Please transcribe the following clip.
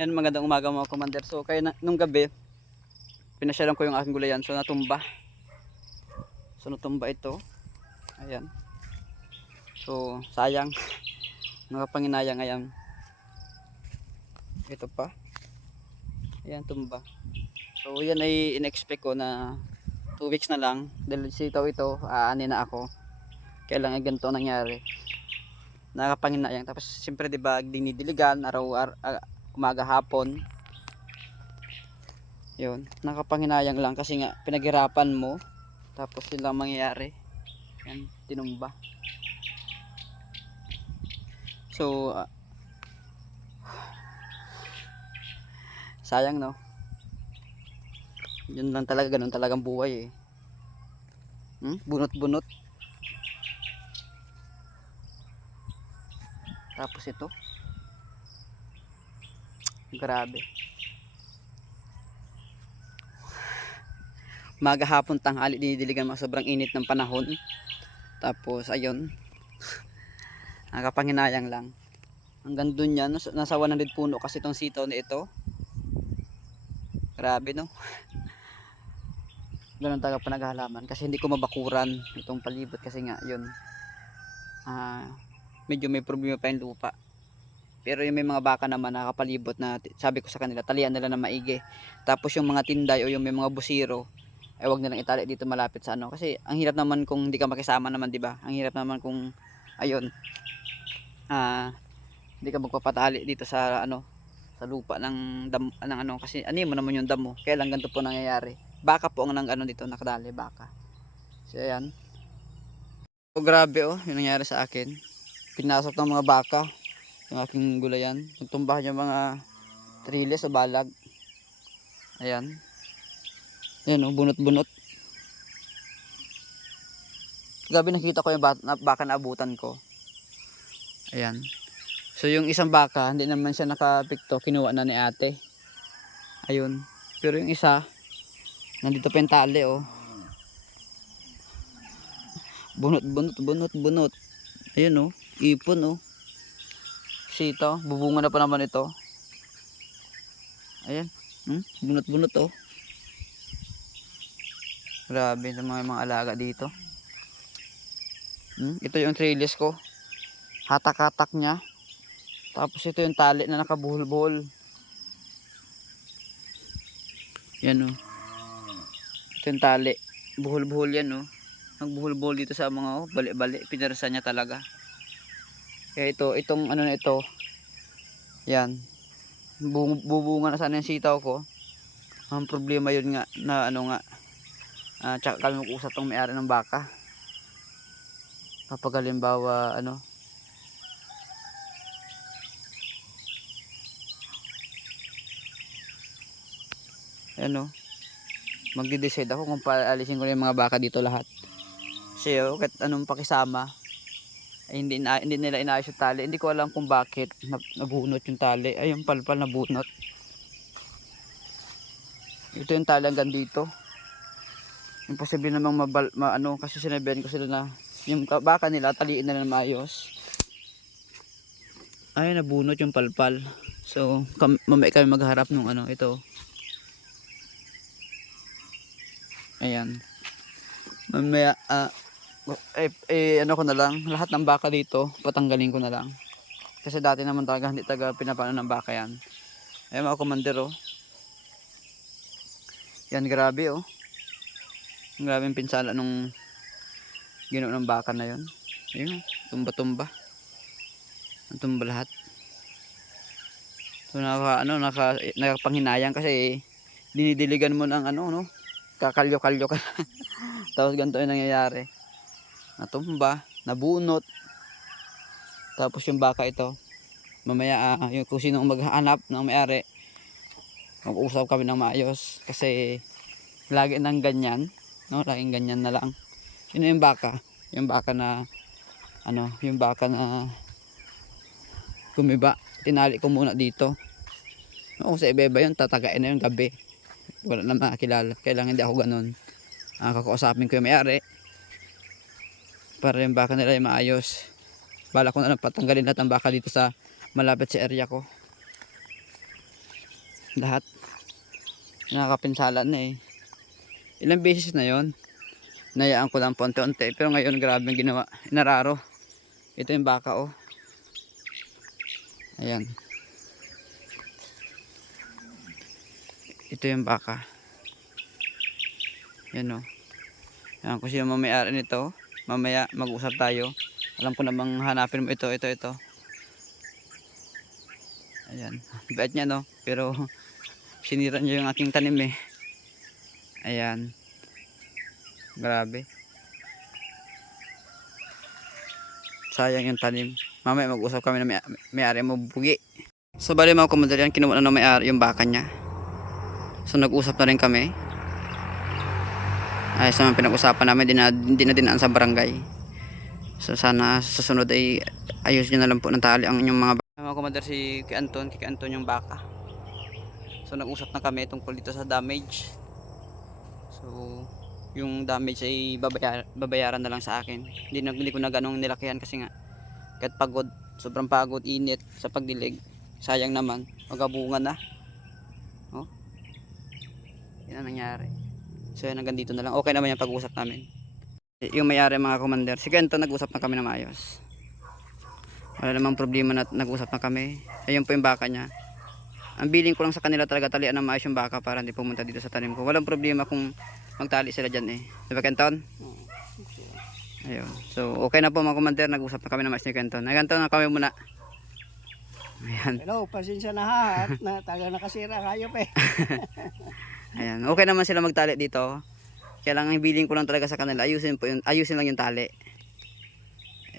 Ayan, magandang umaga mga commander. So kaya nung gabi, pinasyalan ko yung aking gulayan. So natumba. So natumba ito. Ayan. So sayang. Nakapanginayang ayan. Ito pa. Ayan, tumba. So yan ay in-expect ko na 2 weeks na lang. Dahil sitaw ito, aanin na ako. Kaya lang ay ganito nangyari. Nakapanginayang. Tapos siyempre diba, dinidiligan, umaga hapon. Yun, nakapanginayang lang kasi nga pinaghirapan mo, tapos yun lang mangyayari. Yan, tinumba. So sayang no. Yun lang talaga, ganun talagang buhay bunot-bunot. Tapos ito, grabe. Maga hapon tanghali dinidiligan mo, sobrang init ng panahon. Tapos ayun, nakapanginayang lang. Hanggang dun yan, nasa 100 puno kasi itong sitaw na ito. Grabe no. Ganun talaga panaghalaman kasi hindi ko mabakuran itong palibot kasi nga yun. Medyo may problema pa yung lupa. Pero yung may mga baka naman nakapalibot na sabi ko sa kanila, talian nila na maigi. Tapos yung mga tinday o yung may mga busiro, ay wag nilang itali dito malapit sa ano. Kasi ang hirap naman kung hindi ka makisama naman, di ba? Ang hirap naman kung ayun, hindi ka magpapatali dito sa ano, sa lupa ng dam, ng ano, kasi ano mo naman yung damo. Kaya lang ganito po nangyayari. Baka po ang nang ano dito nakadali, baka. So ayan. So grabe yung nangyari sa akin. Pinasok ng mga baka yung aking gulayan. Nagtumbahan yung mga triles sa balag. Ayan. Ayan bunot-bunot. Gabi nakita ko yung baka na abutan ko. Ayan. So yung isang baka, hindi naman siya nakapikto, kinuha na ni ate. Ayun. Pero yung isa, nandito pa yung tali Bunot-bunot. Ayun ipon sitaw, bubunga na pa naman ito. Ayan. Bunot-bunot Grabe ng mga alaga dito. Ito yung trellis ko. Hatak-hatak niya. Tapos ito yung tali na nakabuhol-buhol. Yan Ito yung tali. Buhol-buhol yan Nagbuhol-buhol dito sa mga bali-bali. Pinarasa niya talaga. Kaya itong ano na ito. Yan. Bubunga na sana yung sitaw ko. Ang problema yun nga na ano nga. Tsaka kami mag-usap tong may-ari ng baka. Kapag halimbawa magde-decide ako kung paalisin ko na yung mga baka dito lahat. Kasi kahit anong pakisama ay hindi nila inaayos yung tali. Hindi ko alam kung bakit nabunot yung tali. Ay yung palpal nabunot. Ito yung tali hanggang dito. Imposible namang kasi sinabihan ko sila na yung baka nila taliin na ng maayos. Ay nabunot yung palpal. So mamaya kami magharap nung ito. Ayan. Mamaya ko na lang lahat ng baka dito patanggalin ko na lang. Kasi dati naman talaga hindi pinapano ng baka yan. Ayan mga commander Yan grabe Grabe yung pinsala nung ginawa ng baka na yon. Ayun tumba-tumba. Ang tumba lahat. So nakapanghinayang kasi dinidiligan mo ng kakalyo-kalyo ka. Tapos ganito yung nangyayari. Natumba, nabunot. Tapos yung baka ito, mamaya yung kung sino maghahanap ng may-ari, mag-usap kami ng maayos kasi lagi nang ganyan, laging ganyan na lang. Sino yung baka? Yung baka na gumiba. Tinali ko muna dito. Sa iba-iba yun, tatagain na yung gabi. Wala na makakilala. Kailangan hindi ako ganun. Kakausapin ko yung may-ari para yung baka nila ay maayos. Bala ko na lang patanggalin lahat ng baka dito sa malapit sa area ko. lahat. Nakakapinsala na eh. Ilang beses na yon. Nayaan ko lang po unti-unti. Pero ngayon grabe ang ginawa. Inararo. Ito yung baka oh. Ayan. Ito yung baka. Yan oh. Yan, kung sino may-ari nito. Mamaya mag-usap tayo. Alam ko namang hanapin mo ito. Ayan. Bait niya no. Pero sinira niya yung aking tanim eh. Ayan. Grabe. Sayang yung tanim. Mamaya mag-usap kami na may-ari mo bugi. So bali mga komandar yan, kinuha na ng may-ari yung baka niya. So nag-usap na rin kami. Ayos naman pinag-usapan namin, hindi na dinaan sa barangay. So sana sa sunod ay ayos nyo na lang po ng tali ang inyong mga komandar, si kay Anton yung baka. So nag-usap na kami tungkol dito sa damage. So yung damage ay babayaran na lang sa akin. Hindi ko na ganong nilakihan kasi nga kahit pagod, sobrang pagod, init sa pagdilig. Sayang naman, magabunga na. Oh. Yan ang nangyari. So yan, hanggang dito na lang. Okay naman yung pag-usap namin. Yung may-ari mga commander, si Kento, nag-usap na kami na maayos. Wala namang problema na nag-usap na kami. Ayun po yung baka niya. Ang billing ko lang sa kanila talaga, talian ng maayos yung baka para hindi pumunta dito sa tanim ko. Walang problema kung magtali sila dyan eh. Diba Kenton? Ayun. So okay na po mga commander, nag-usap na kami na maayos ni Kenton. Kenton na kami muna. Ayan. Hello, pasensya na ha. At taga nakasira kayo pa eh. Ayan. Okay naman sila magtali dito. Kaya lang ang billing ko lang talaga sa kanila, ayusin lang yung tali.